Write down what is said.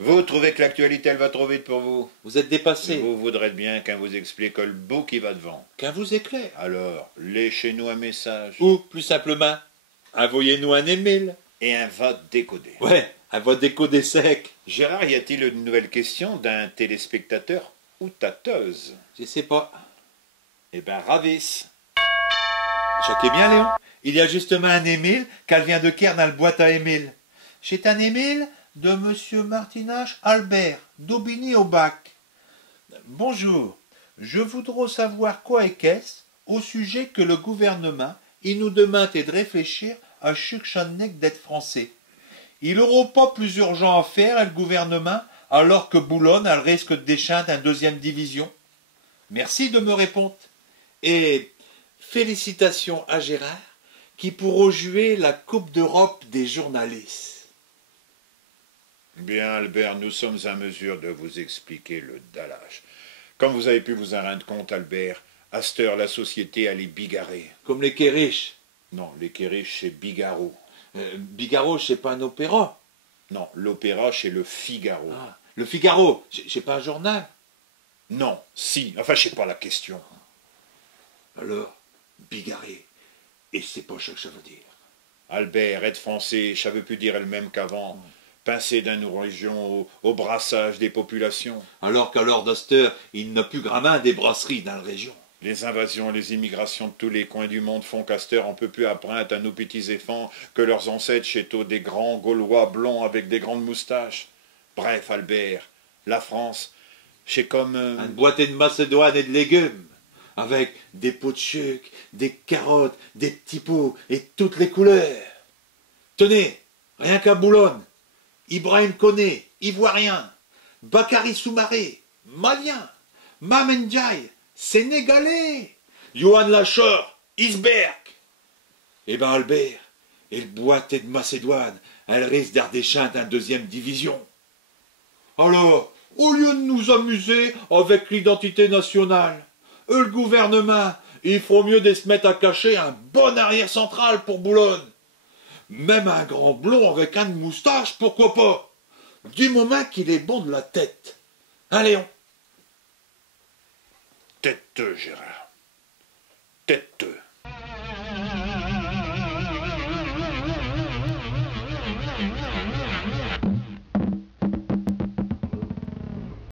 Vous trouvez que l'actualité, elle va trop vite pour vous? Vous êtes dépassé. Vous voudrez bien qu'on vous explique le bout qui va devant. Qu'un vous éclaire. Alors, léchez-nous un message. Ou, plus simplement, envoyez-nous un email. Et un vote décodé. Ouais, un vote décodé sec. Gérard, y a-t-il une nouvelle question d'un téléspectateur ou tâteuse? Je sais pas. Eh ben, ravisse. Choquez bien, Léon. Il y a justement un email qu'elle vient de Caire dans le boîte à email. C'est un email de Monsieur Martinage Albert, d'Aubigny-au-Bac. Bonjour, je voudrais savoir quoi et qu'est-ce au sujet que le gouvernement, il nous demande de réfléchir à chaque chanec d'être français. Il n'aura pas plus urgent à faire, le gouvernement, alors que Boulogne a le risque de descendre en deuxième division. Merci de me répondre. Et félicitations à Gérard, qui pourra jouer la Coupe d'Europe des journalistes. Bien, Albert, nous sommes à mesure de vous expliquer le dallage. Comme vous avez pu vous en rendre compte, Albert, à cette heure, la société, elle est bigarrée. Comme les Quériches. Non, les Quériches, c'est Bigaro. Bigaro, c'est pas un opéra. Non, l'opéra, c'est le Figaro. Ah, le Figaro, c'est pas un journal. Non, si, enfin, je sais pas la question. Alors, bigarré. Et c'est pas ça que ça veut dire. Albert, être français, ça veut plus dire le même qu'avant. Pincer dans nos régions au brassage des populations. Alors qu'à l'heure d'Aster, il n'a plus gramin des brasseries dans la région. Les invasions et les immigrations de tous les coins du monde font qu'à cette heure, on peut plus apprendre à nos petits enfants que leurs ancêtres c'étaient des grands Gaulois blonds avec des grandes moustaches. Bref, Albert, la France, c'est comme... Une boîte de macédoine et de légumes, avec des pots de sucre, des carottes, des petits pots et toutes les couleurs. Tenez, rien qu'à Boulogne, Ibrahim Koné, Ivoirien, Bakary Soumaré, Malien, Mamendjaï, Sénégalais, Johan Lachor, Isberg. Eh ben Albert, et le boîte de Macédoine, elle risque d'Ardéchin en deuxième division. Alors, au lieu de nous amuser avec l'identité nationale, le gouvernement, il faut mieux de se mettre à cacher un bon arrière central pour Boulogne. Même un grand blond avec un de moustache, pourquoi pas? Du moment qu'il est bon de la tête. Hein, Léon? Têteux, Gérard. Têteux.